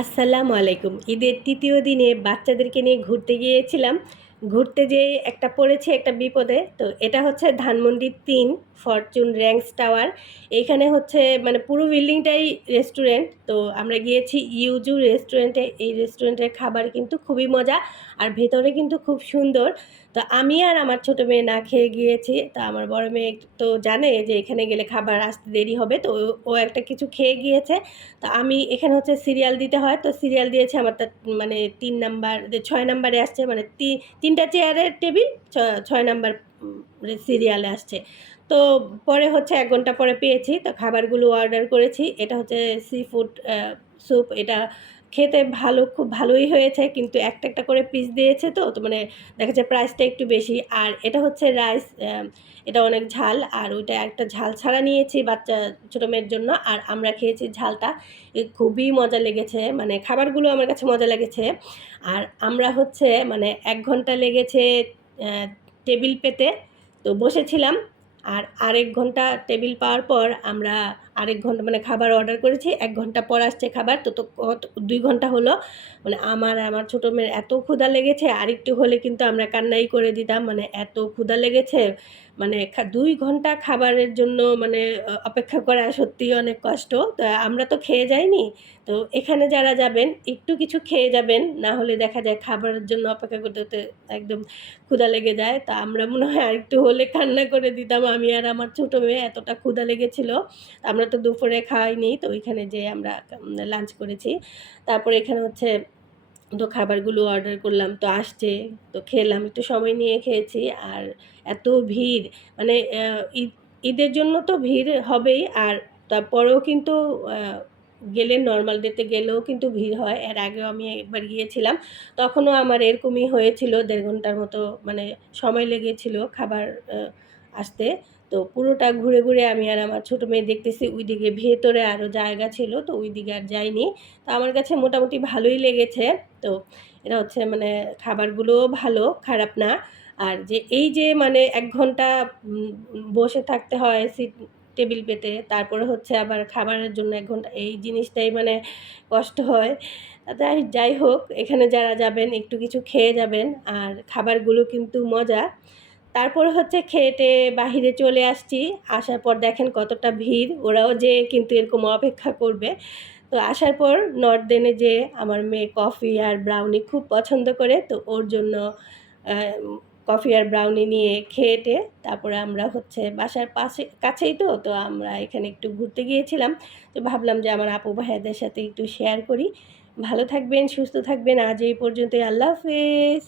আসসালামু আলাইকুম। ঈদের তৃতীয় দিনে বাচ্চাদেরকে নিয়ে ঘুরতে গিয়েছিলাম। ঘুরতে যেয়ে একটা পড়েছে একটা বিপদে, তো এটা হচ্ছে ধানমন্ডির তিন ফরচুন র্যাঙ্কস টাওয়ার। এইখানে হচ্ছে মানে পুরো বিল্ডিংটাই রেস্টুরেন্ট, তো আমরা গিয়েছি ইউজু রেস্টুরেন্টে। এই রেস্টুরেন্টের খাবার কিন্তু খুবই মজা আর ভেতরে কিন্তু খুব সুন্দর। তো আমি আর আমার ছোটো মেয়ে না খেয়ে গিয়েছি, তা আমার বড় মেয়ে তো জানে যে এখানে গেলে খাবার আসতে দেরি হবে, তো ও- একটা কিছু খেয়ে গিয়েছে। তো আমি এখানে হচ্ছে সিরিয়াল দিতে হয়, তো সিরিয়াল দিয়েছে আমার তা মানে তিন নাম্বার ছয় নাম্বারে আসছে মানে তি- তিনটা চেয়ারের টেবিল ছয় নাম্বার সিরিয়ালে আসছে। তো পরে হচ্ছে এক ঘণ্টা পরে পেয়েছি, তো খাবারগুলো অর্ডার করেছি। এটা হচ্ছে সি ফুড স্যুপ এটা খেতে ভালো, খুব ভালোই হয়েছে। কিন্তু একটা একটা করে পিস দিয়েছে তো তো মানে দেখা যাচ্ছে প্রাইসটা একটু বেশি। আর এটা হচ্ছে রাইস এটা অনেক ঝাল। আর ওইটা একটা ঝাল ছাড়া নিয়েছি বাচ্চা, ছোটো মেয়ের জন্য। আর আমরা খেয়েছি ঝালটা। খুবই মজা লেগেছে। মানে খাবারগুলো আমার কাছে মজা লেগেছে। আর আমরা হচ্ছে মানে এক ঘণ্টা লেগেছে টেবিল পেতে। তো বসেছিলাম। আর আরেক ঘণ্টা টেবিল পাওয়ার পর আমরা আরেক ঘণ্টা মানে খাবার অর্ডার করেছি, এক ঘণ্টা পর আসছে খাবার, তো তো দুই ঘণ্টা হলো। মানে আমার আমার ছোটো মেয়ের এত ক্ষুধা লেগেছে, আরেকটু হলে কিন্তু আমরা কান্নাই করে দিতাম মানে এত ক্ষুধা লেগেছে। মানে দুই ঘণ্টা খাবারের জন্য মানে অপেক্ষা করা সত্যিই অনেক কষ্ট। তো আমরা তো খেয়ে যাইনি। তো এখানে যারা যাবেন, একটু কিছু খেয়ে যাবেন, না হলে দেখা যায় খাবারের জন্য অপেক্ষা করতে করতে একদম ক্ষুধা লেগে যায়। তা আমরা মনে হয় আরেকটু হলে কান্না করে দিতাম আমি আর আমার ছোটো মেয়ে এতটা ক্ষুধা লেগেছিল। আমরা তো দুপুরে খাইনি, তো ওইখানে যে আমরা লাঞ্চ করেছি। তারপরে এখানে হচ্ছে তো খাবারগুলো অর্ডার করলাম, তো আসছে, তো খেলাম, একটু সময় নিয়ে খেয়েছি। আর এত ভিড় মানে ঈদ, ঈদের জন্য তো ভিড় হবেই। আর তারপরেও কিন্তু গেলে নর্মাল ডেতে গেলেও কিন্তু ভিড় হয়। এর আগেও আমি একবার গিয়েছিলাম, তখনও আমার এরকমই হয়েছিল, দেড় ঘণ্টার মতো মানে সময় লেগেছিল খাবার আসতে। তো পুরোটা ঘুরে ঘুরে আমি আর আমার ছোটো মেয়ে দেখতেছি, ওইদিকে ভেতরে আরও জায়গা ছিল, তো ওই দিকে আর যাইনি। তো আমার কাছে মোটামুটি ভালোই লেগেছে। তো এটা হচ্ছে মানে খাবারগুলোও ভালো, খারাপ না। আর যে এই যে মানে এক ঘণ্টা বসে থাকতে হয় সিট, টেবিল পেতে, তারপরে হচ্ছে আবার খাবারের জন্য এক ঘণ্টা, এই জিনিসটাই মানে কষ্ট হয়। তাই যাই হোক, এখানে যারা যাবেন, একটু কিছু খেয়ে যাবেন, আর খাবারগুলো কিন্তু মজা। তারপরে হচ্ছে খেটে বাহিরে চলে আসছি। আসার পর দেখেন কতটা ভিড়। ওরাও যে কিন্তু এরকম অপেক্ষা করবে। তো আসার পর নর্থ যে আমার মেয়ে কফি আর ব্রাউনি খুব পছন্দ করে, তো ওর জন্য কফি আর ব্রাউনি নিয়ে খেয়েটে তারপরে আমরা হচ্ছে বাসার পাশে, কাছেই তো তো আমরা এখানে একটু ঘুরতে গিয়েছিলাম। তো ভাবলাম যে আমার আপু ভাইয়াদের সাথে একটু শেয়ার করি। ভালো থাকবেন, সুস্থ থাকবেন। আজ এই পর্যন্তই। আল্লাহ হাফেজ।